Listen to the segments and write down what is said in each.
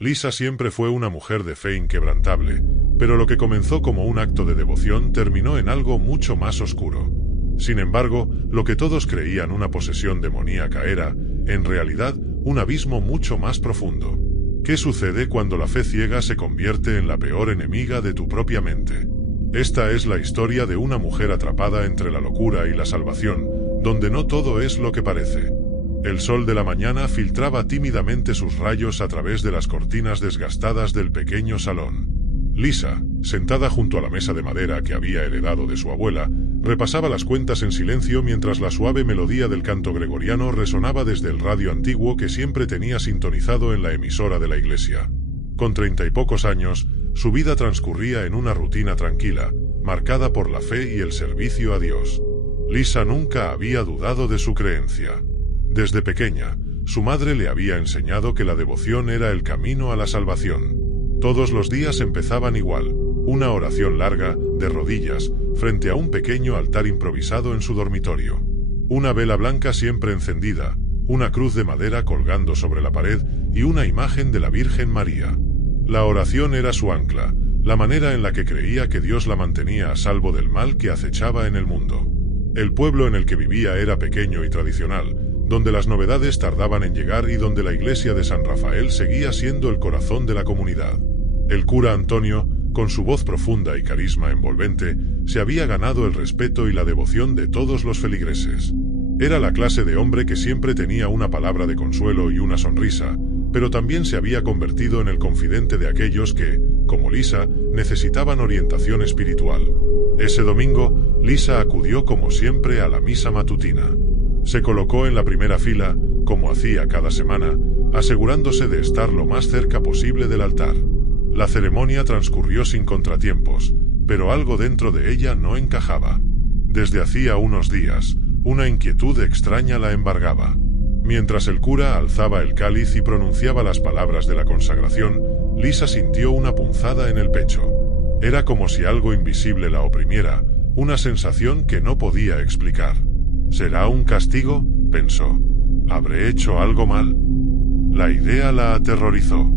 Lisa siempre fue una mujer de fe inquebrantable, pero lo que comenzó como un acto de devoción terminó en algo mucho más oscuro. Sin embargo, lo que todos creían una posesión demoníaca era, en realidad, un abismo mucho más profundo. ¿Qué sucede cuando la fe ciega se convierte en la peor enemiga de tu propia mente? Esta es la historia de una mujer atrapada entre la locura y la salvación, donde no todo es lo que parece. El sol de la mañana filtraba tímidamente sus rayos a través de las cortinas desgastadas del pequeño salón. Lisa, sentada junto a la mesa de madera que había heredado de su abuela, repasaba las cuentas en silencio mientras la suave melodía del canto gregoriano resonaba desde el radio antiguo que siempre tenía sintonizado en la emisora de la iglesia. Con 30 y pocos años, su vida transcurría en una rutina tranquila, marcada por la fe y el servicio a Dios. Lisa nunca había dudado de su creencia. Desde pequeña, su madre le había enseñado que la devoción era el camino a la salvación. Todos los días empezaban igual, una oración larga, de rodillas, frente a un pequeño altar improvisado en su dormitorio. Una vela blanca siempre encendida, una cruz de madera colgando sobre la pared y una imagen de la Virgen María. La oración era su ancla, la manera en la que creía que Dios la mantenía a salvo del mal que acechaba en el mundo. El pueblo en el que vivía era pequeño y tradicional, donde las novedades tardaban en llegar y donde la iglesia de San Rafael seguía siendo el corazón de la comunidad. El cura Antonio, con su voz profunda y carisma envolvente, se había ganado el respeto y la devoción de todos los feligreses. Era la clase de hombre que siempre tenía una palabra de consuelo y una sonrisa, pero también se había convertido en el confidente de aquellos que, como Lisa, necesitaban orientación espiritual. Ese domingo, Lisa acudió como siempre a la misa matutina. Se colocó en la primera fila, como hacía cada semana, asegurándose de estar lo más cerca posible del altar. La ceremonia transcurrió sin contratiempos, pero algo dentro de ella no encajaba. Desde hacía unos días, una inquietud extraña la embargaba. Mientras el cura alzaba el cáliz y pronunciaba las palabras de la consagración, Lisa sintió una punzada en el pecho. Era como si algo invisible la oprimiera, una sensación que no podía explicar. ¿Será un castigo?, pensó. ¿Habré hecho algo mal? La idea la aterrorizó.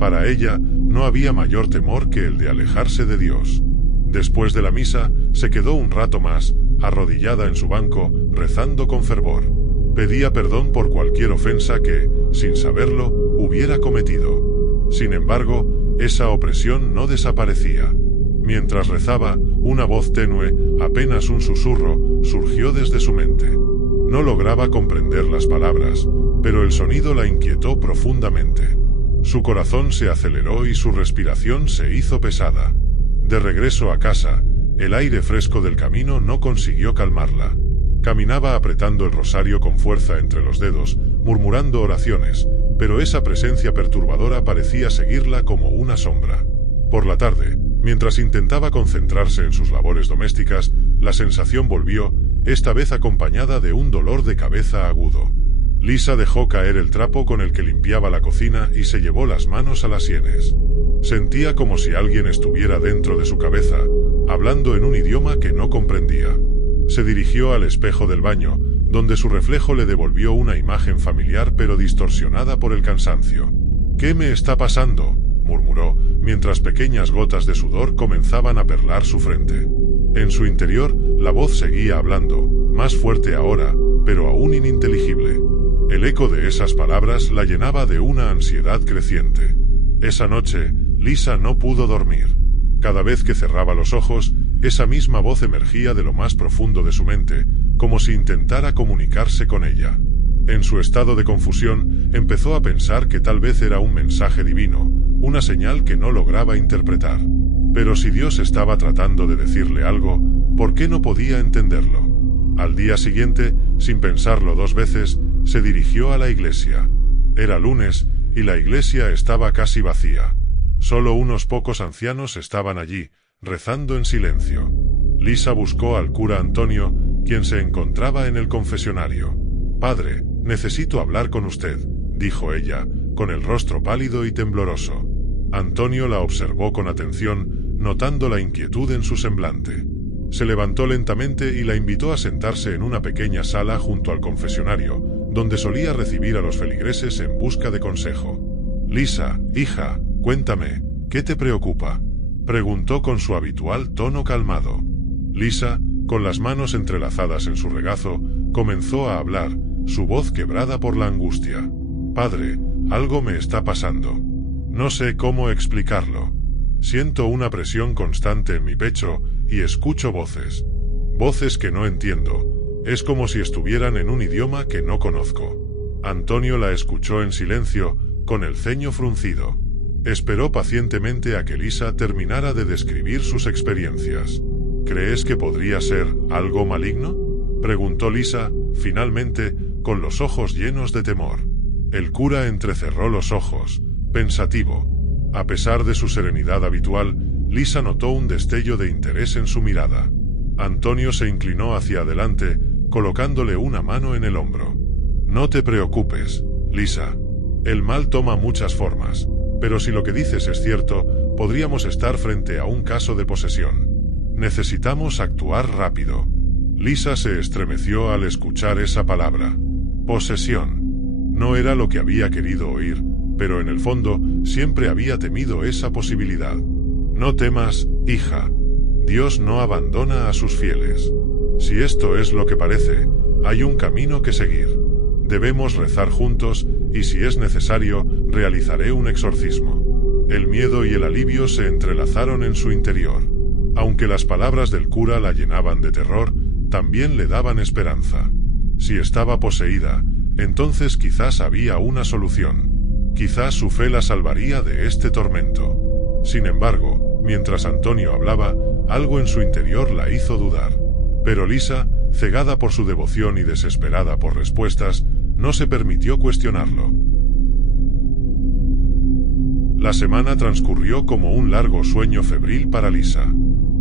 Para ella, no había mayor temor que el de alejarse de Dios. Después de la misa, se quedó un rato más, arrodillada en su banco, rezando con fervor. Pedía perdón por cualquier ofensa que, sin saberlo, hubiera cometido. Sin embargo, esa opresión no desaparecía. Mientras rezaba, una voz tenue, apenas un susurro, surgió desde su mente. No lograba comprender las palabras, pero el sonido la inquietó profundamente. Su corazón se aceleró y su respiración se hizo pesada. De regreso a casa, el aire fresco del camino no consiguió calmarla. Caminaba apretando el rosario con fuerza entre los dedos, murmurando oraciones, pero esa presencia perturbadora parecía seguirla como una sombra. Por la tarde, mientras intentaba concentrarse en sus labores domésticas, la sensación volvió, esta vez acompañada de un dolor de cabeza agudo. Lisa dejó caer el trapo con el que limpiaba la cocina y se llevó las manos a las sienes. Sentía como si alguien estuviera dentro de su cabeza, hablando en un idioma que no comprendía. Se dirigió al espejo del baño, donde su reflejo le devolvió una imagen familiar pero distorsionada por el cansancio. «¿Qué me está pasando?», murmuró, mientras pequeñas gotas de sudor comenzaban a perlar su frente. En su interior, la voz seguía hablando, más fuerte ahora, pero aún ininteligible. El eco de esas palabras la llenaba de una ansiedad creciente. Esa noche, Lisa no pudo dormir. Cada vez que cerraba los ojos, esa misma voz emergía de lo más profundo de su mente, como si intentara comunicarse con ella. En su estado de confusión, empezó a pensar que tal vez era un mensaje divino, una señal que no lograba interpretar. Pero si Dios estaba tratando de decirle algo, ¿por qué no podía entenderlo? Al día siguiente, sin pensarlo dos veces, se dirigió a la iglesia. Era lunes, y la iglesia estaba casi vacía. Solo unos pocos ancianos estaban allí, rezando en silencio. Lisa buscó al cura Antonio, quien se encontraba en el confesionario. «Padre, necesito hablar con usted», dijo ella, con el rostro pálido y tembloroso. Antonio la observó con atención, notando la inquietud en su semblante. Se levantó lentamente y la invitó a sentarse en una pequeña sala junto al confesionario, donde solía recibir a los feligreses en busca de consejo. Lisa, hija, cuéntame, ¿qué te preocupa?, preguntó con su habitual tono calmado. Lisa, con las manos entrelazadas en su regazo, comenzó a hablar, su voz quebrada por la angustia. Padre, algo me está pasando. No sé cómo explicarlo. Siento una presión constante en mi pecho y escucho voces. Voces que no entiendo. Es como si estuvieran en un idioma que no conozco. Antonio la escuchó en silencio, con el ceño fruncido. Esperó pacientemente a que Lisa terminara de describir sus experiencias. ¿Crees que podría ser algo maligno?, preguntó Lisa, finalmente, con los ojos llenos de temor. El cura entrecerró los ojos, pensativo. A pesar de su serenidad habitual, Lisa notó un destello de interés en su mirada. Antonio se inclinó hacia adelante, colocándole una mano en el hombro. No te preocupes, Lisa. El mal toma muchas formas, pero si lo que dices es cierto, podríamos estar frente a un caso de posesión. Necesitamos actuar rápido. Lisa se estremeció al escuchar esa palabra. Posesión. No era lo que había querido oír, pero en el fondo siempre había temido esa posibilidad. No temas, hija. Dios no abandona a sus fieles. Si esto es lo que parece, hay un camino que seguir. Debemos rezar juntos, y si es necesario, realizaré un exorcismo. El miedo y el alivio se entrelazaron en su interior. Aunque las palabras del cura la llenaban de terror, también le daban esperanza. Si estaba poseída, entonces quizás había una solución. Quizás su fe la salvaría de este tormento. Sin embargo, mientras Antonio hablaba, algo en su interior la hizo dudar. Pero Lisa, cegada por su devoción y desesperada por respuestas, no se permitió cuestionarlo. La semana transcurrió como un largo sueño febril para Lisa.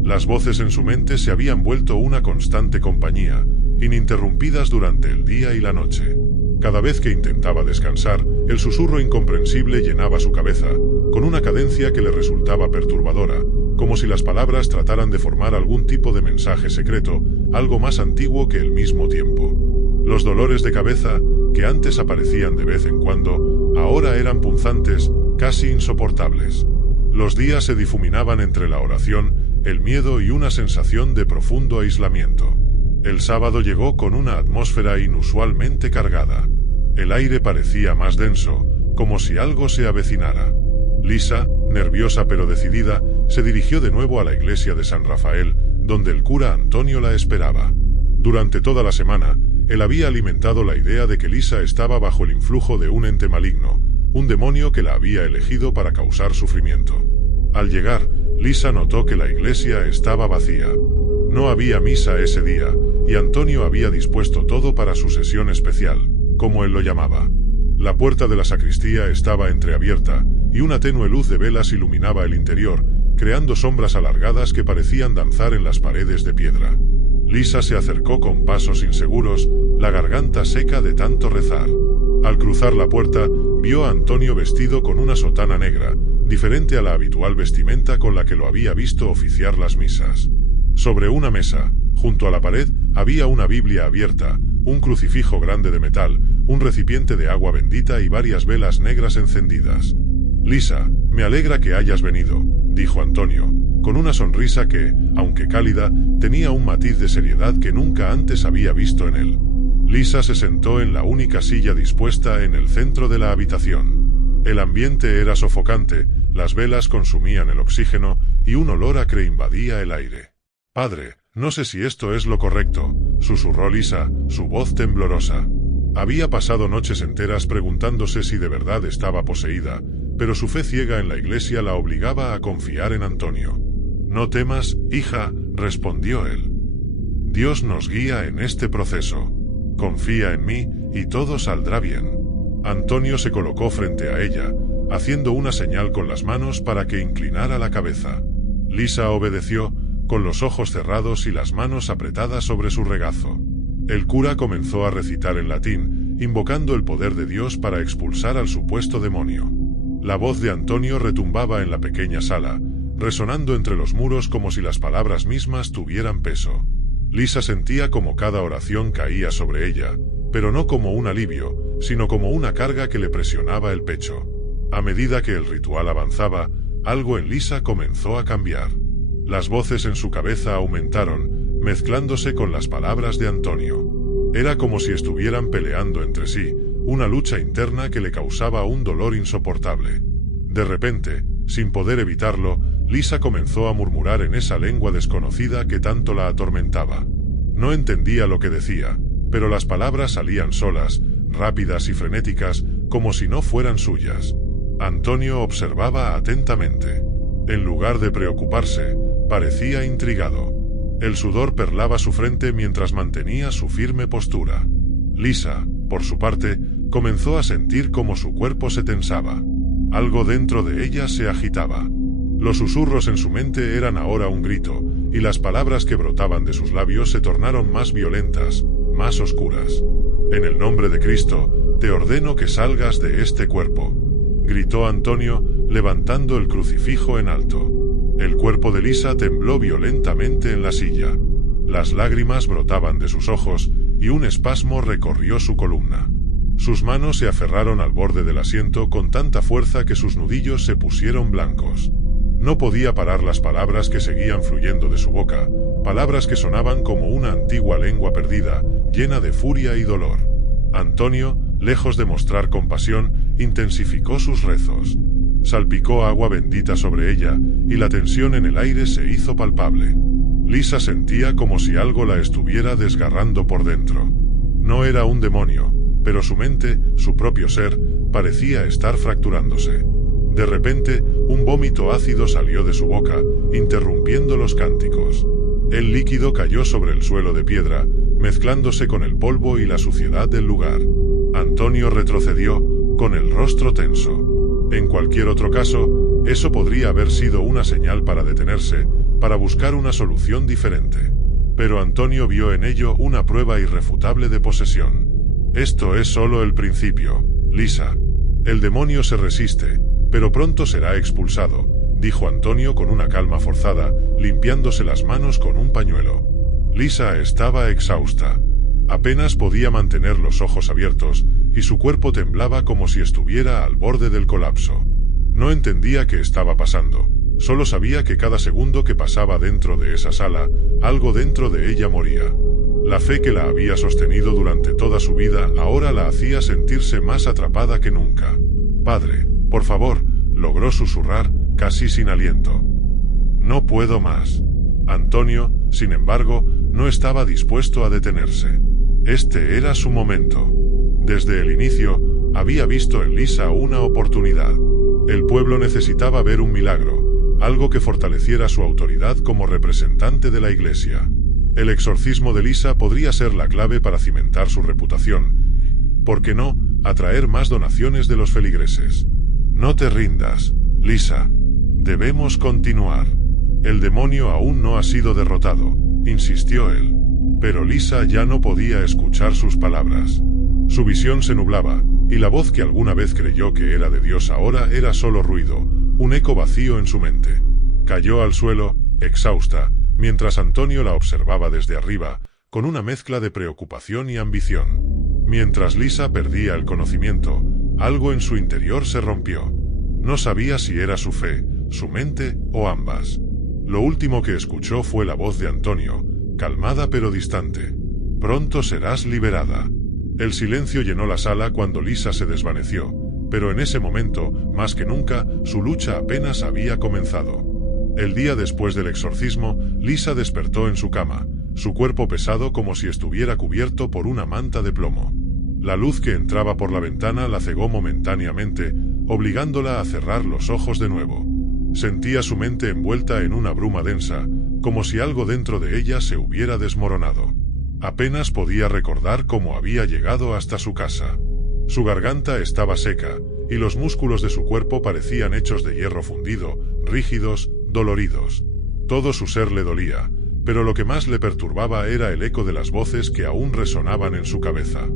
Las voces en su mente se habían vuelto una constante compañía, ininterrumpidas durante el día y la noche. Cada vez que intentaba descansar, el susurro incomprensible llenaba su cabeza, con una cadencia que le resultaba perturbadora, como si las palabras trataran de formar algún tipo de mensaje secreto, algo más antiguo que el mismo tiempo. Los dolores de cabeza, que antes aparecían de vez en cuando, ahora eran punzantes, casi insoportables. Los días se difuminaban entre la oración, el miedo y una sensación de profundo aislamiento. El sábado llegó con una atmósfera inusualmente cargada. El aire parecía más denso, como si algo se avecinara. Lisa, nerviosa pero decidida, se dirigió de nuevo a la iglesia de San Rafael, donde el cura Antonio la esperaba. Durante toda la semana, él había alimentado la idea de que Lisa estaba bajo el influjo de un ente maligno, un demonio que la había elegido para causar sufrimiento. Al llegar, Lisa notó que la iglesia estaba vacía. No había misa ese día, y Antonio había dispuesto todo para su sesión especial, como él lo llamaba. La puerta de la sacristía estaba entreabierta, y una tenue luz de velas iluminaba el interior, creando sombras alargadas que parecían danzar en las paredes de piedra. Lisa se acercó con pasos inseguros, la garganta seca de tanto rezar. Al cruzar la puerta, vio a Antonio vestido con una sotana negra, diferente a la habitual vestimenta con la que lo había visto oficiar las misas. Sobre una mesa, junto a la pared, había una Biblia abierta, un crucifijo grande de metal, un recipiente de agua bendita y varias velas negras encendidas. Lisa, me alegra que hayas venido, dijo Antonio, con una sonrisa que, aunque cálida, tenía un matiz de seriedad que nunca antes había visto en él. Lisa se sentó en la única silla dispuesta en el centro de la habitación. El ambiente era sofocante, las velas consumían el oxígeno y un olor acre invadía el aire. Padre, no sé si esto es lo correcto, susurró Lisa, su voz temblorosa. Había pasado noches enteras preguntándose si de verdad estaba poseída, pero su fe ciega en la iglesia la obligaba a confiar en Antonio. No temas, hija, respondió él. Dios nos guía en este proceso. Confía en mí, y todo saldrá bien. Antonio se colocó frente a ella, haciendo una señal con las manos para que inclinara la cabeza. Lisa obedeció, con los ojos cerrados y las manos apretadas sobre su regazo. El cura comenzó a recitar en latín, invocando el poder de Dios para expulsar al supuesto demonio. La voz de Antonio retumbaba en la pequeña sala, resonando entre los muros como si las palabras mismas tuvieran peso. Lisa sentía como cada oración caía sobre ella, pero no como un alivio, sino como una carga que le presionaba el pecho. A medida que el ritual avanzaba, algo en Lisa comenzó a cambiar. Las voces en su cabeza aumentaron, mezclándose con las palabras de Antonio. Era como si estuvieran peleando entre sí, una lucha interna que le causaba un dolor insoportable. De repente, sin poder evitarlo, Lisa comenzó a murmurar en esa lengua desconocida que tanto la atormentaba. No entendía lo que decía, pero las palabras salían solas, rápidas y frenéticas, como si no fueran suyas. Antonio observaba atentamente. En lugar de preocuparse, parecía intrigado. El sudor perlaba su frente mientras mantenía su firme postura. Lisa, por su parte, comenzó a sentir como su cuerpo se tensaba. Algo dentro de ella se agitaba. Los susurros en su mente eran ahora un grito, y las palabras que brotaban de sus labios se tornaron más violentas, más oscuras. «En el nombre de Cristo, te ordeno que salgas de este cuerpo», gritó Antonio, levantando el crucifijo en alto. El cuerpo de Lisa tembló violentamente en la silla. Las lágrimas brotaban de sus ojos, y un espasmo recorrió su columna. Sus manos se aferraron al borde del asiento con tanta fuerza que sus nudillos se pusieron blancos. No podía parar las palabras que seguían fluyendo de su boca, palabras que sonaban como una antigua lengua perdida, llena de furia y dolor. Antonio, lejos de mostrar compasión, intensificó sus rezos. Salpicó agua bendita sobre ella, y la tensión en el aire se hizo palpable. Lisa sentía como si algo la estuviera desgarrando por dentro. No era un demonio, pero su mente, su propio ser, parecía estar fracturándose. De repente, un vómito ácido salió de su boca, interrumpiendo los cánticos. El líquido cayó sobre el suelo de piedra, mezclándose con el polvo y la suciedad del lugar. Antonio retrocedió, con el rostro tenso. En cualquier otro caso, eso podría haber sido una señal para detenerse, para buscar una solución diferente. Pero Antonio vio en ello una prueba irrefutable de posesión. Esto es solo el principio, Lisa. El demonio se resiste, pero pronto será expulsado, dijo Antonio con una calma forzada, limpiándose las manos con un pañuelo. Lisa estaba exhausta. Apenas podía mantener los ojos abiertos, y su cuerpo temblaba como si estuviera al borde del colapso. No entendía qué estaba pasando, solo sabía que cada segundo que pasaba dentro de esa sala, algo dentro de ella moría. La fe que la había sostenido durante toda su vida ahora la hacía sentirse más atrapada que nunca. «Padre, por favor», logró susurrar, casi sin aliento. «No puedo más». Antonio, sin embargo, no estaba dispuesto a detenerse. Este era su momento. Desde el inicio, había visto en Lisa una oportunidad. El pueblo necesitaba ver un milagro, algo que fortaleciera su autoridad como representante de la Iglesia. El exorcismo de Lisa podría ser la clave para cimentar su reputación. ¿Por qué no atraer más donaciones de los feligreses? «No te rindas, Lisa. Debemos continuar. El demonio aún no ha sido derrotado», insistió él. Pero Lisa ya no podía escuchar sus palabras. Su visión se nublaba, y la voz que alguna vez creyó que era de Dios ahora era solo ruido, un eco vacío en su mente. Cayó al suelo, exhausta, mientras Antonio la observaba desde arriba, con una mezcla de preocupación y ambición. Mientras Lisa perdía el conocimiento, algo en su interior se rompió. No sabía si era su fe, su mente o ambas. Lo último que escuchó fue la voz de Antonio, calmada pero distante. «Pronto serás liberada». El silencio llenó la sala cuando Lisa se desvaneció, pero en ese momento, más que nunca, su lucha apenas había comenzado. El día después del exorcismo, Lisa despertó en su cama, su cuerpo pesado como si estuviera cubierto por una manta de plomo. La luz que entraba por la ventana la cegó momentáneamente, obligándola a cerrar los ojos de nuevo. Sentía su mente envuelta en una bruma densa, como si algo dentro de ella se hubiera desmoronado. Apenas podía recordar cómo había llegado hasta su casa. Su garganta estaba seca, y los músculos de su cuerpo parecían hechos de hierro fundido, rígidos, doloridos. Todo su ser le dolía, pero lo que más le perturbaba era el eco de las voces que aún resonaban en su cabeza.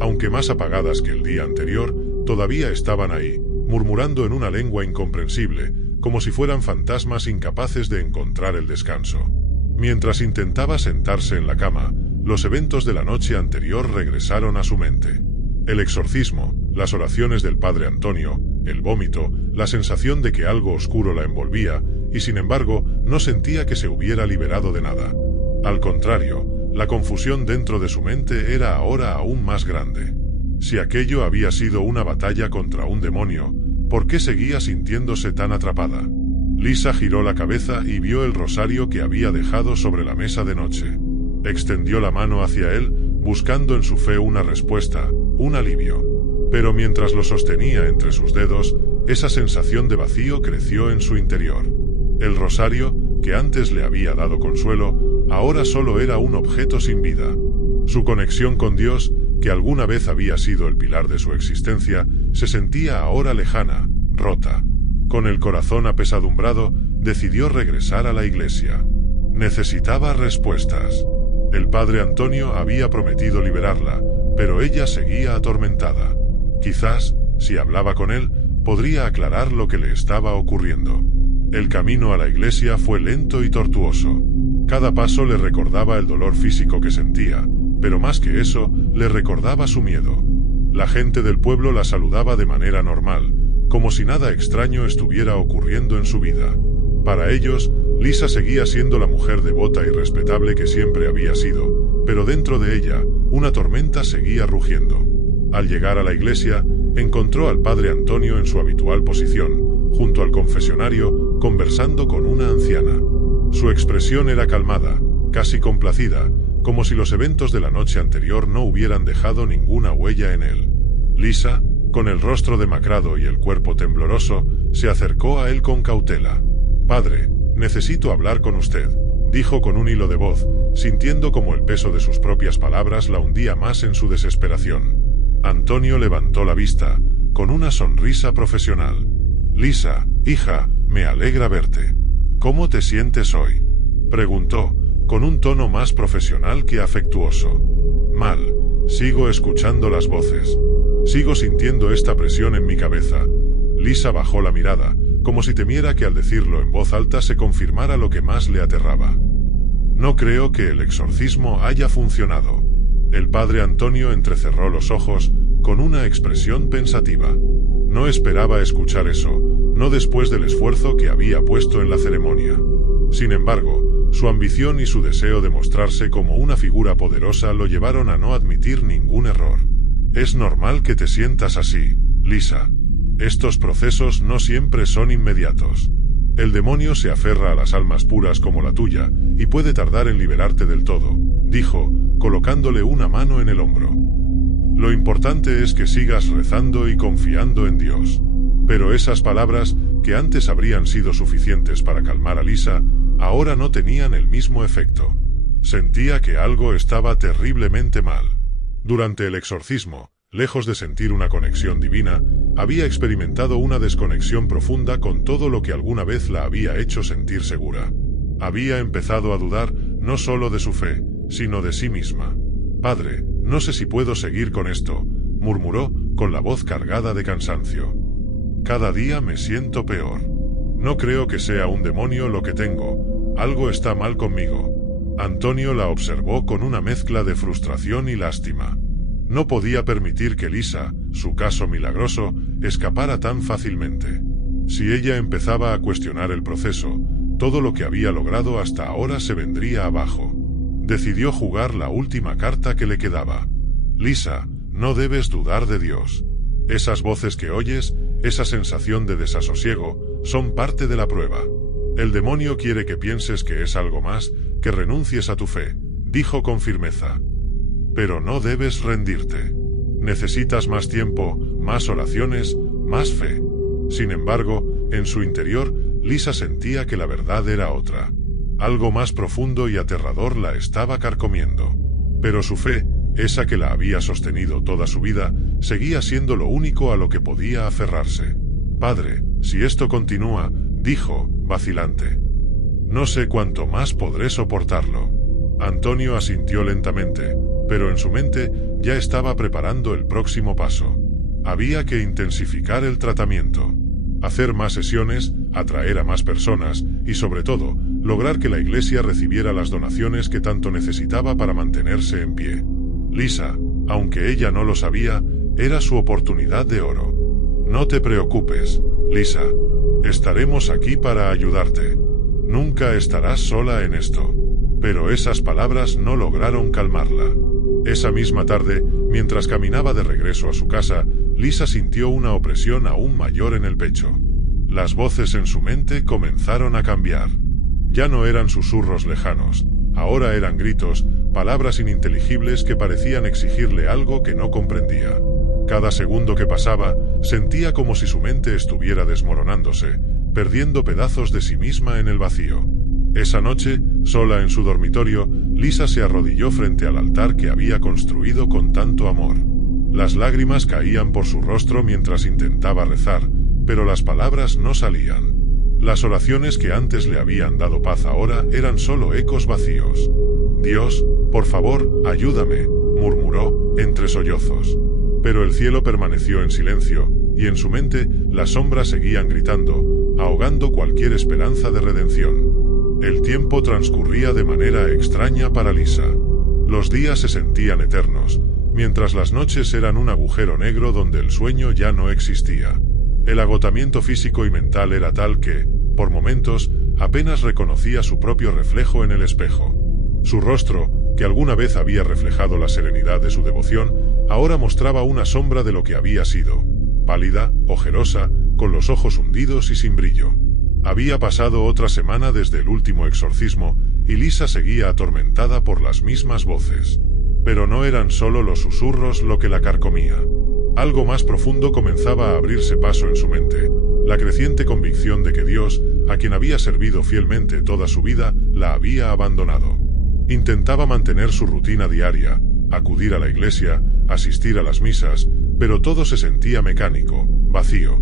Aunque más apagadas que el día anterior, todavía estaban ahí, murmurando en una lengua incomprensible, como si fueran fantasmas incapaces de encontrar el descanso. Mientras intentaba sentarse en la cama, los eventos de la noche anterior regresaron a su mente. El exorcismo, las oraciones del padre Antonio, el vómito, la sensación de que algo oscuro la envolvía, y sin embargo, no sentía que se hubiera liberado de nada. Al contrario, la confusión dentro de su mente era ahora aún más grande. Si aquello había sido una batalla contra un demonio, ¿por qué seguía sintiéndose tan atrapada? Lisa giró la cabeza y vio el rosario que había dejado sobre la mesa de noche. Extendió la mano hacia él, buscando en su fe una respuesta, un alivio. Pero mientras lo sostenía entre sus dedos, esa sensación de vacío creció en su interior. El rosario, que antes le había dado consuelo, ahora solo era un objeto sin vida. Su conexión con Dios, que alguna vez había sido el pilar de su existencia, se sentía ahora lejana, rota. Con el corazón apesadumbrado, decidió regresar a la iglesia. Necesitaba respuestas. El padre Antonio había prometido liberarla, pero ella seguía atormentada. Quizás, si hablaba con él, podría aclarar lo que le estaba ocurriendo. El camino a la iglesia fue lento y tortuoso. Cada paso le recordaba el dolor físico que sentía, pero más que eso, le recordaba su miedo. La gente del pueblo la saludaba de manera normal, como si nada extraño estuviera ocurriendo en su vida. Para ellos, Lisa seguía siendo la mujer devota y respetable que siempre había sido, pero dentro de ella, una tormenta seguía rugiendo. Al llegar a la iglesia, encontró al padre Antonio en su habitual posición, junto al confesionario, conversando con una anciana. Su expresión era calmada, casi complacida, como si los eventos de la noche anterior no hubieran dejado ninguna huella en él. Lisa, con el rostro demacrado y el cuerpo tembloroso, se acercó a él con cautela. «Padre, necesito hablar con usted», dijo con un hilo de voz, sintiendo como el peso de sus propias palabras la hundía más en su desesperación. Antonio levantó la vista, con una sonrisa profesional. «Lisa, hija, me alegra verte. ¿Cómo te sientes hoy?», preguntó, con un tono más profesional que afectuoso. «Mal, sigo escuchando las voces. Sigo sintiendo esta presión en mi cabeza». Lisa bajó la mirada, como si temiera que al decirlo en voz alta se confirmara lo que más le aterraba. «No creo que el exorcismo haya funcionado». El padre Antonio entrecerró los ojos, con una expresión pensativa. No esperaba escuchar eso, no después del esfuerzo que había puesto en la ceremonia. Sin embargo, su ambición y su deseo de mostrarse como una figura poderosa lo llevaron a no admitir ningún error. «Es normal que te sientas así, Lisa. Estos procesos no siempre son inmediatos. El demonio se aferra a las almas puras como la tuya, y puede tardar en liberarte del todo», dijo, colocándole una mano en el hombro. «Lo importante es que sigas rezando y confiando en Dios». Pero esas palabras, que antes habrían sido suficientes para calmar a Lisa, ahora no tenían el mismo efecto. Sentía que algo estaba terriblemente mal. Durante el exorcismo, lejos de sentir una conexión divina, había experimentado una desconexión profunda con todo lo que alguna vez la había hecho sentir segura. Había empezado a dudar, no solo de su fe, sino de sí misma. «Padre, no sé si puedo seguir con esto», murmuró, con la voz cargada de cansancio. «Cada día me siento peor. No creo que sea un demonio lo que tengo. Algo está mal conmigo». Antonio la observó con una mezcla de frustración y lástima. No podía permitir que Lisa, su caso milagroso, escapara tan fácilmente. Si ella empezaba a cuestionar el proceso, todo lo que había logrado hasta ahora se vendría abajo. Decidió jugar la última carta que le quedaba. «Lisa, no debes dudar de Dios. Esas voces que oyes, esa sensación de desasosiego, son parte de la prueba. El demonio quiere que pienses que es algo más, que renuncies a tu fe», dijo con firmeza. «Pero no debes rendirte. Necesitas más tiempo, más oraciones, más fe». Sin embargo, en su interior, Lisa sentía que la verdad era otra. Algo más profundo y aterrador la estaba carcomiendo. Pero su fe, esa que la había sostenido toda su vida, seguía siendo lo único a lo que podía aferrarse. «Padre, si esto continúa», dijo, vacilante. «No sé cuánto más podré soportarlo». Antonio asintió lentamente, pero en su mente ya estaba preparando el próximo paso. Había que intensificar el tratamiento, hacer más sesiones, atraer a más personas y, sobre todo, lograr que la iglesia recibiera las donaciones que tanto necesitaba para mantenerse en pie. Lisa, aunque ella no lo sabía, era su oportunidad de oro. No te preocupes, Lisa. Estaremos aquí para ayudarte. Nunca estarás sola en esto. Pero esas palabras no lograron calmarla. Esa misma tarde, mientras caminaba de regreso a su casa, Lisa sintió una opresión aún mayor en el pecho. Las voces en su mente comenzaron a cambiar. Ya no eran susurros lejanos, ahora eran gritos, palabras ininteligibles que parecían exigirle algo que no comprendía. Cada segundo que pasaba, sentía como si su mente estuviera desmoronándose, perdiendo pedazos de sí misma en el vacío. Esa noche, sola en su dormitorio, Lisa se arrodilló frente al altar que había construido con tanto amor. Las lágrimas caían por su rostro mientras intentaba rezar, pero las palabras no salían. Las oraciones que antes le habían dado paz ahora eran solo ecos vacíos. «Dios, por favor, ayúdame», murmuró, entre sollozos. Pero el cielo permaneció en silencio, y en su mente, las sombras seguían gritando, ahogando cualquier esperanza de redención. El tiempo transcurría de manera extraña para Lisa. Los días se sentían eternos, mientras las noches eran un agujero negro donde el sueño ya no existía. El agotamiento físico y mental era tal que, por momentos, apenas reconocía su propio reflejo en el espejo. Su rostro, que alguna vez había reflejado la serenidad de su devoción, ahora mostraba una sombra de lo que había sido. Pálida, ojerosa, con los ojos hundidos y sin brillo. Había pasado otra semana desde el último exorcismo, y Lisa seguía atormentada por las mismas voces. Pero no eran solo los susurros lo que la carcomía. Algo más profundo comenzaba a abrirse paso en su mente, la creciente convicción de que Dios, a quien había servido fielmente toda su vida, la había abandonado. Intentaba mantener su rutina diaria, acudir a la iglesia, asistir a las misas, pero todo se sentía mecánico, vacío.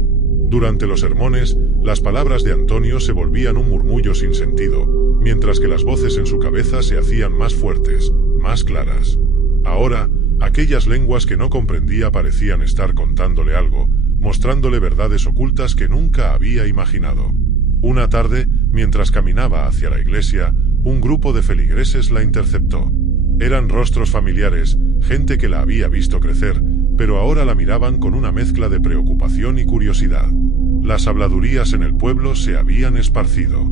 Durante los sermones, las palabras de Antonio se volvían un murmullo sin sentido, mientras que las voces en su cabeza se hacían más fuertes, más claras. Ahora, aquellas lenguas que no comprendía parecían estar contándole algo, mostrándole verdades ocultas que nunca había imaginado. Una tarde, mientras caminaba hacia la iglesia, un grupo de feligreses la interceptó. Eran rostros familiares, gente que la había visto crecer, pero ahora la miraban con una mezcla de preocupación y curiosidad. Las habladurías en el pueblo se habían esparcido.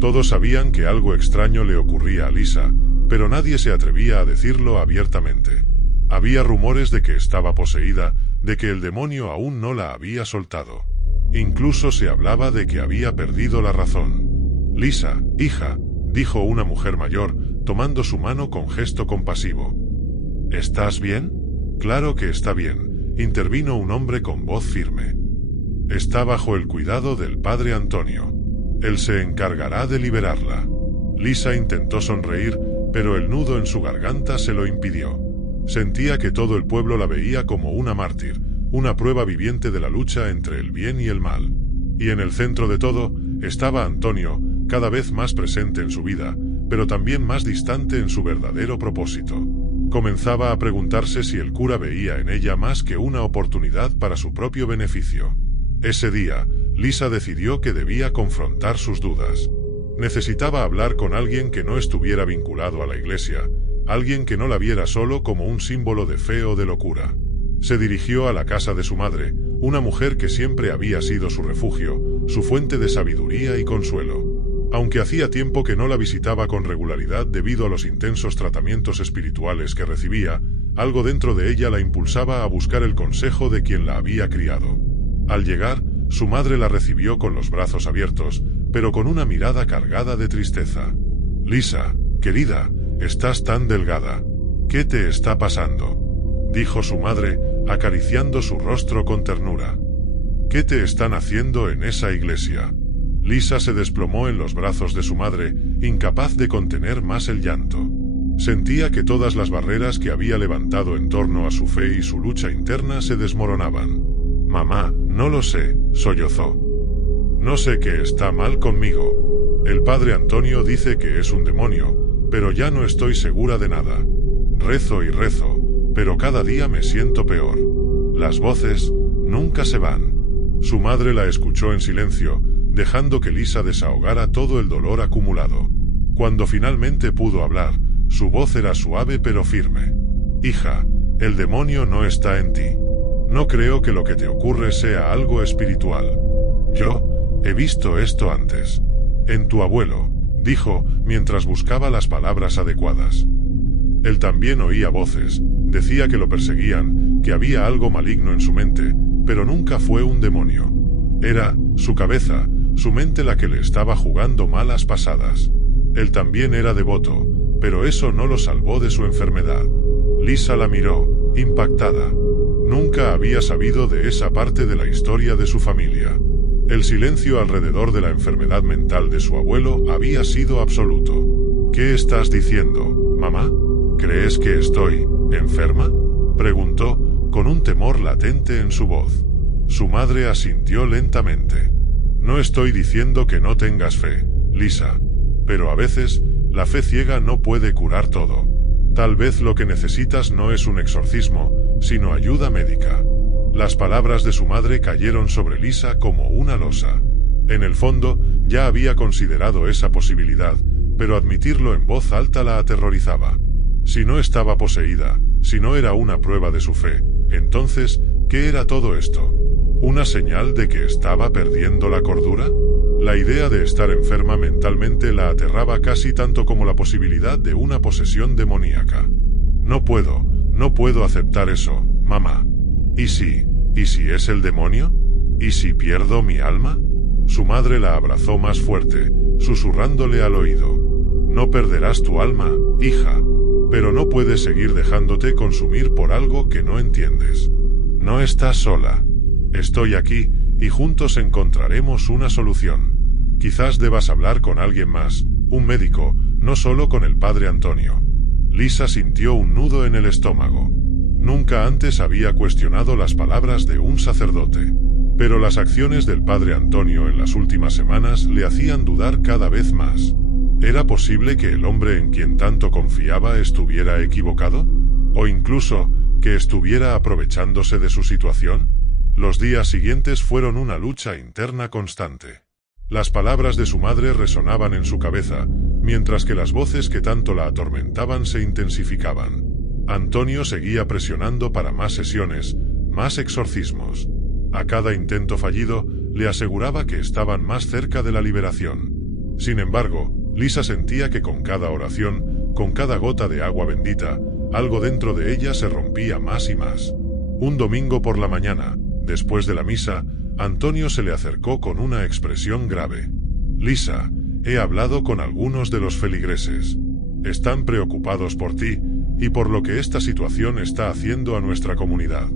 Todos sabían que algo extraño le ocurría a Lisa, pero nadie se atrevía a decirlo abiertamente. Había rumores de que estaba poseída, de que el demonio aún no la había soltado. Incluso se hablaba de que había perdido la razón. «Lisa, hija», dijo una mujer mayor, tomando su mano con gesto compasivo. «¿Estás bien?» «Claro que está bien», intervino un hombre con voz firme. «Está bajo el cuidado del padre Antonio. Él se encargará de liberarla». Lisa intentó sonreír, pero el nudo en su garganta se lo impidió. Sentía que todo el pueblo la veía como una mártir, una prueba viviente de la lucha entre el bien y el mal. Y en el centro de todo, estaba Antonio, cada vez más presente en su vida, pero también más distante en su verdadero propósito. Comenzaba a preguntarse si el cura veía en ella más que una oportunidad para su propio beneficio. Ese día, Lisa decidió que debía confrontar sus dudas. Necesitaba hablar con alguien que no estuviera vinculado a la iglesia, alguien que no la viera solo como un símbolo de fe o de locura. Se dirigió a la casa de su madre, una mujer que siempre había sido su refugio, su fuente de sabiduría y consuelo. Aunque hacía tiempo que no la visitaba con regularidad debido a los intensos tratamientos espirituales que recibía, algo dentro de ella la impulsaba a buscar el consejo de quien la había criado. Al llegar, su madre la recibió con los brazos abiertos, pero con una mirada cargada de tristeza. «Lisa, querida, estás tan delgada. ¿Qué te está pasando?», dijo su madre, acariciando su rostro con ternura. «¿Qué te están haciendo en esa iglesia?». Lisa se desplomó en los brazos de su madre, incapaz de contener más el llanto. Sentía que todas las barreras que había levantado en torno a su fe y su lucha interna se desmoronaban. «Mamá, no lo sé», sollozó. «No sé qué está mal conmigo. El padre Antonio dice que es un demonio, pero ya no estoy segura de nada. Rezo y rezo, pero cada día me siento peor. Las voces nunca se van». Su madre la escuchó en silencio, dejando que Lisa desahogara todo el dolor acumulado. Cuando finalmente pudo hablar, su voz era suave pero firme. «Hija, el demonio no está en ti. No creo que lo que te ocurre sea algo espiritual. Yo he visto esto antes. En tu abuelo, dijo, mientras buscaba las palabras adecuadas. Él también oía voces, decía que lo perseguían, que había algo maligno en su mente, pero nunca fue un demonio. Era su cabeza, su mente la que le estaba jugando malas pasadas. Él también era devoto, pero eso no lo salvó de su enfermedad. Lisa la miró, impactada. Nunca había sabido de esa parte de la historia de su familia. El silencio alrededor de la enfermedad mental de su abuelo había sido absoluto. ¿Qué estás diciendo, mamá? ¿Crees que estoy enferma?, preguntó, con un temor latente en su voz. Su madre asintió lentamente. No estoy diciendo que no tengas fe, Lisa. Pero a veces, la fe ciega no puede curar todo. Tal vez lo que necesitas no es un exorcismo, sino ayuda médica. Las palabras de su madre cayeron sobre Lisa como una losa. En el fondo, ya había considerado esa posibilidad, pero admitirlo en voz alta la aterrorizaba. Si no estaba poseída, si no era una prueba de su fe, entonces, ¿qué era todo esto? ¿Una señal de que estaba perdiendo la cordura? La idea de estar enferma mentalmente la aterraba casi tanto como la posibilidad de una posesión demoníaca. No puedo aceptar eso, mamá. ¿Y si es el demonio? ¿Y si pierdo mi alma? Su madre la abrazó más fuerte, susurrándole al oído. No perderás tu alma, hija. Pero no puedes seguir dejándote consumir por algo que no entiendes. No estás sola. Estoy aquí, y juntos encontraremos una solución. Quizás debas hablar con alguien más, un médico, no solo con el padre Antonio. Lisa sintió un nudo en el estómago. Nunca antes había cuestionado las palabras de un sacerdote. Pero las acciones del padre Antonio en las últimas semanas le hacían dudar cada vez más. ¿Era posible que el hombre en quien tanto confiaba estuviera equivocado? ¿O incluso, que estuviera aprovechándose de su situación? Los días siguientes fueron una lucha interna constante. Las palabras de su madre resonaban en su cabeza, mientras que las voces que tanto la atormentaban se intensificaban. Antonio seguía presionando para más sesiones, más exorcismos. A cada intento fallido, le aseguraba que estaban más cerca de la liberación. Sin embargo, Lisa sentía que con cada oración, con cada gota de agua bendita, algo dentro de ella se rompía más y más. Un domingo por la mañana, después de la misa, Antonio se le acercó con una expresión grave. Lisa, he hablado con algunos de los feligreses. Están preocupados por ti, y por lo que esta situación está haciendo a nuestra comunidad.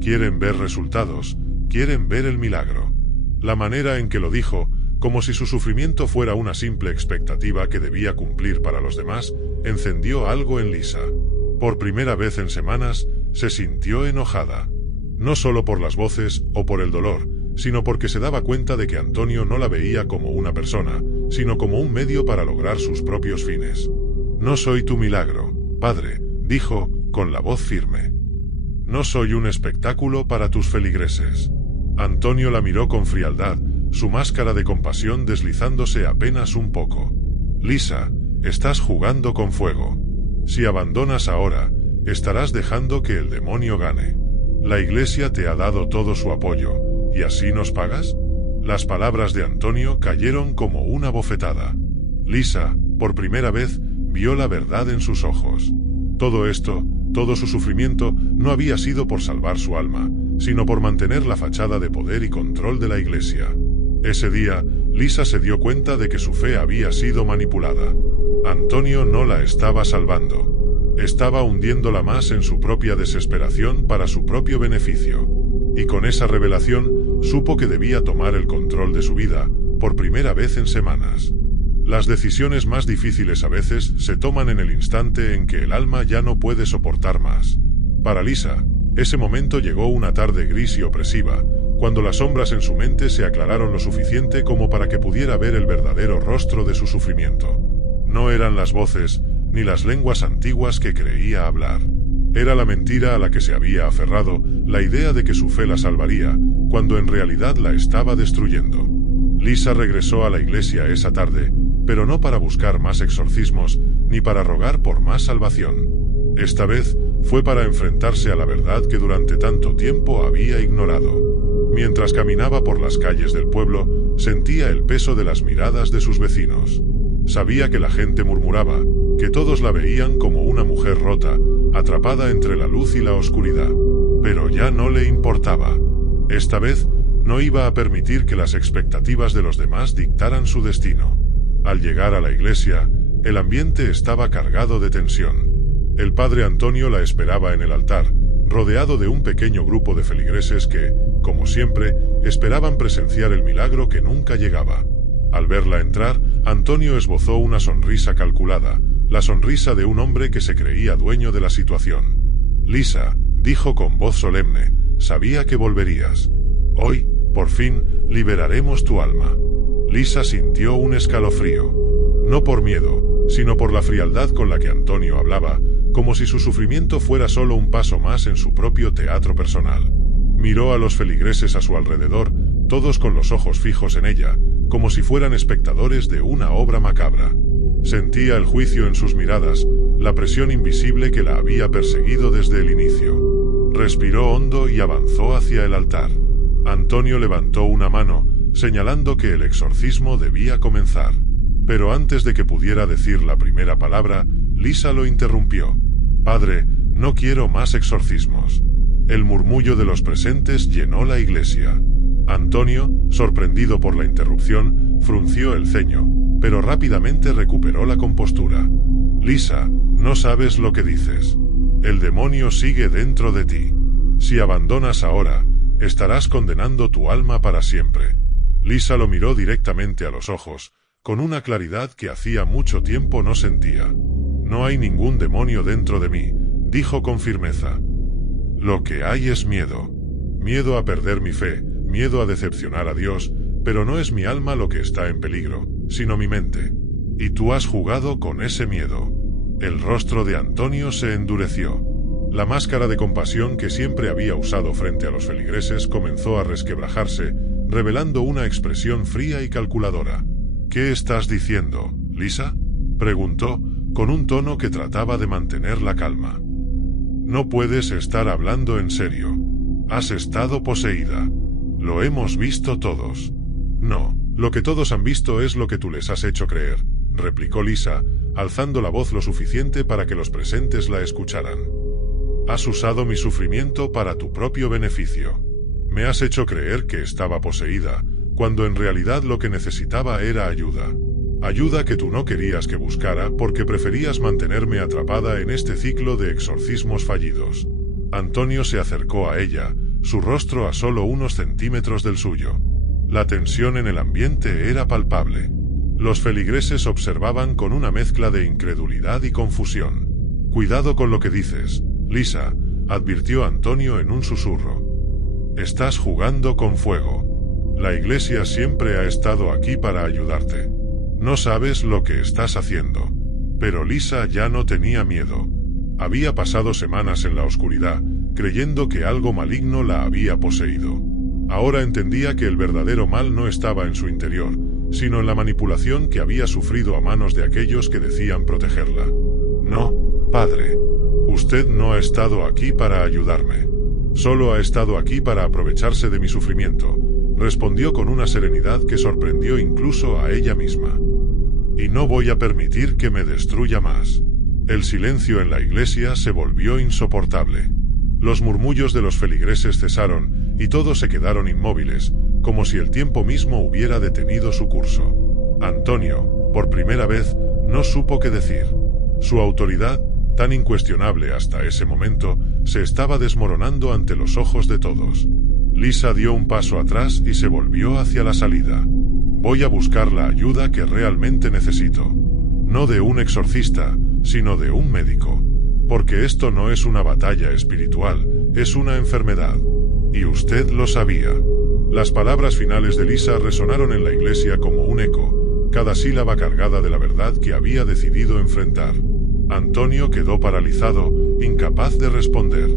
Quieren ver resultados, quieren ver el milagro. La manera en que lo dijo, como si su sufrimiento fuera una simple expectativa que debía cumplir para los demás, encendió algo en Lisa. Por primera vez en semanas, se sintió enojada. No solo por las voces o por el dolor, sino porque se daba cuenta de que Antonio no la veía como una persona, sino como un medio para lograr sus propios fines. No soy tu milagro, padre, dijo, con la voz firme. No soy un espectáculo para tus feligreses. Antonio la miró con frialdad, su máscara de compasión deslizándose apenas un poco. Lisa, estás jugando con fuego. Si abandonas ahora, estarás dejando que el demonio gane. La iglesia te ha dado todo su apoyo, ¿y así nos pagas? Las palabras de Antonio cayeron como una bofetada. Lisa, por primera vez, vio la verdad en sus ojos. Todo esto, todo su sufrimiento, no había sido por salvar su alma, sino por mantener la fachada de poder y control de la iglesia. Ese día, Lisa se dio cuenta de que su fe había sido manipulada. Antonio no la estaba salvando. Estaba hundiéndola más en su propia desesperación para su propio beneficio. Y con esa revelación, supo que debía tomar el control de su vida, por primera vez en semanas. Las decisiones más difíciles a veces se toman en el instante en que el alma ya no puede soportar más. Para Lisa, ese momento llegó una tarde gris y opresiva, cuando las sombras en su mente se aclararon lo suficiente como para que pudiera ver el verdadero rostro de su sufrimiento. No eran las voces, ni las lenguas antiguas que creía hablar. Era la mentira a la que se había aferrado, la idea de que su fe la salvaría, cuando en realidad la estaba destruyendo. Lisa regresó a la iglesia esa tarde, pero no para buscar más exorcismos, ni para rogar por más salvación. Esta vez, Fue para enfrentarse a la verdad que durante tanto tiempo había ignorado. Mientras caminaba por las calles del pueblo, sentía el peso de las miradas de sus vecinos. Sabía que la gente murmuraba, que todos la veían como una mujer rota, atrapada entre la luz y la oscuridad. Pero ya no le importaba. Esta vez, no iba a permitir que las expectativas de los demás dictaran su destino. Al llegar a la iglesia, el ambiente estaba cargado de tensión. El padre Antonio la esperaba en el altar, rodeado de un pequeño grupo de feligreses que, como siempre, esperaban presenciar el milagro que nunca llegaba. Al verla entrar, Antonio esbozó una sonrisa calculada, la sonrisa de un hombre que se creía dueño de la situación. «Lisa», dijo con voz solemne, «sabía que volverías. Hoy, por fin, liberaremos tu alma». Lisa sintió un escalofrío. No por miedo, sino por la frialdad con la que Antonio hablaba, como si su sufrimiento fuera solo un paso más en su propio teatro personal. Miró a los feligreses a su alrededor, todos con los ojos fijos en ella, como si fueran espectadores de una obra macabra. Sentía el juicio en sus miradas, la presión invisible que la había perseguido desde el inicio. Respiró hondo y avanzó hacia el altar. Antonio levantó una mano, señalando que el exorcismo debía comenzar. Pero antes de que pudiera decir la primera palabra, Lisa lo interrumpió. «Padre, no quiero más exorcismos». El murmullo de los presentes llenó la iglesia. Antonio, sorprendido por la interrupción, frunció el ceño, pero rápidamente recuperó la compostura. «Lisa, no sabes lo que dices. El demonio sigue dentro de ti. Si abandonas ahora, estarás condenando tu alma para siempre». Lisa lo miró directamente a los ojos, con una claridad que hacía mucho tiempo no sentía. «No hay ningún demonio dentro de mí», dijo con firmeza. «Lo que hay es miedo. Miedo a perder mi fe, miedo a decepcionar a Dios, pero no es mi alma lo que está en peligro, sino mi mente. Y tú has jugado con ese miedo». El rostro de Antonio se endureció. La máscara de compasión que siempre había usado frente a los feligreses comenzó a resquebrajarse, revelando una expresión fría y calculadora. «¿Qué estás diciendo, Lisa?», preguntó, con un tono que trataba de mantener la calma. «No puedes estar hablando en serio. Has estado poseída. Lo hemos visto todos». «No, lo que todos han visto es lo que tú les has hecho creer», replicó Lisa, alzando la voz lo suficiente para que los presentes la escucharan. «Has usado mi sufrimiento para tu propio beneficio. Me has hecho creer que estaba poseída, cuando en realidad lo que necesitaba era ayuda. Ayuda que tú no querías que buscara porque preferías mantenerme atrapada en este ciclo de exorcismos fallidos». Antonio se acercó a ella, su rostro a solo unos centímetros del suyo. La tensión en el ambiente era palpable. Los feligreses observaban con una mezcla de incredulidad y confusión. «Cuidado con lo que dices, Lisa», advirtió Antonio en un susurro. «Estás jugando con fuego. La iglesia siempre ha estado aquí para ayudarte. No sabes lo que estás haciendo». Pero Lisa ya no tenía miedo. Había pasado semanas en la oscuridad, creyendo que algo maligno la había poseído. Ahora entendía que el verdadero mal no estaba en su interior, sino en la manipulación que había sufrido a manos de aquellos que decían protegerla. «No, padre. Usted no ha estado aquí para ayudarme. Solo ha estado aquí para aprovecharse de mi sufrimiento», respondió con una serenidad que sorprendió incluso a ella misma. «Y no voy a permitir que me destruya más». El silencio en la iglesia se volvió insoportable. Los murmullos de los feligreses cesaron, y todos se quedaron inmóviles, como si el tiempo mismo hubiera detenido su curso. Antonio, por primera vez, no supo qué decir. Su autoridad, tan incuestionable hasta ese momento, se estaba desmoronando ante los ojos de todos. Lisa dio un paso atrás y se volvió hacia la salida. «Voy a buscar la ayuda que realmente necesito. No de un exorcista, sino de un médico. Porque esto no es una batalla espiritual, es una enfermedad. Y usted lo sabía». Las palabras finales de Lisa resonaron en la iglesia como un eco, cada sílaba cargada de la verdad que había decidido enfrentar. Antonio quedó paralizado, incapaz de responder.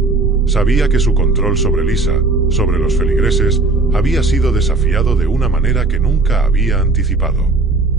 Sabía que su control sobre Lisa, sobre los feligreses, había sido desafiado de una manera que nunca había anticipado.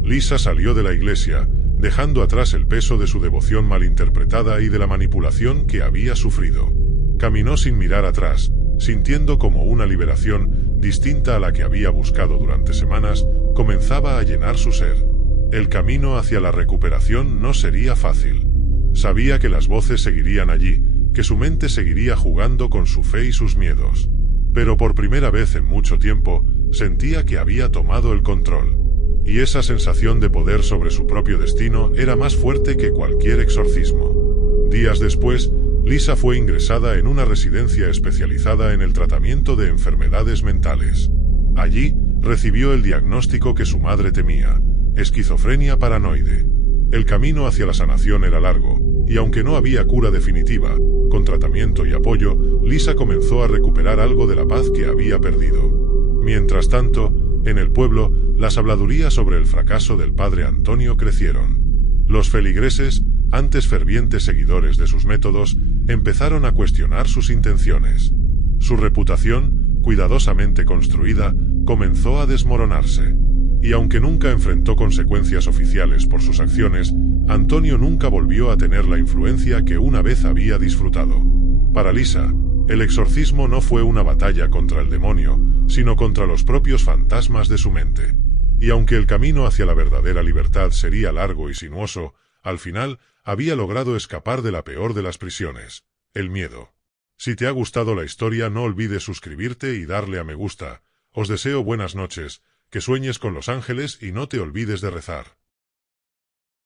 Lisa salió de la iglesia, dejando atrás el peso de su devoción malinterpretada y de la manipulación que había sufrido. Caminó sin mirar atrás, sintiendo como una liberación, distinta a la que había buscado durante semanas, comenzaba a llenar su ser. El camino hacia la recuperación no sería fácil. Sabía que las voces seguirían allí, que su mente seguiría jugando con su fe y sus miedos. Pero por primera vez en mucho tiempo, sentía que había tomado el control. Y esa sensación de poder sobre su propio destino era más fuerte que cualquier exorcismo. Días después, Lisa fue ingresada en una residencia especializada en el tratamiento de enfermedades mentales. Allí, recibió el diagnóstico que su madre temía: esquizofrenia paranoide. El camino hacia la sanación era largo, y aunque no había cura definitiva, con tratamiento y apoyo, Lisa comenzó a recuperar algo de la paz que había perdido. Mientras tanto, en el pueblo, las habladurías sobre el fracaso del padre Antonio crecieron. Los feligreses, antes fervientes seguidores de sus métodos, empezaron a cuestionar sus intenciones. Su reputación, cuidadosamente construida, comenzó a desmoronarse. Y aunque nunca enfrentó consecuencias oficiales por sus acciones, Antonio nunca volvió a tener la influencia que una vez había disfrutado. Para Lisa, el exorcismo no fue una batalla contra el demonio, sino contra los propios fantasmas de su mente. Y aunque el camino hacia la verdadera libertad sería largo y sinuoso, al final había logrado escapar de la peor de las prisiones: el miedo. Si te ha gustado la historia, no olvides suscribirte y darle a me gusta. Os deseo buenas noches, que sueñes con los ángeles y no te olvides de rezar.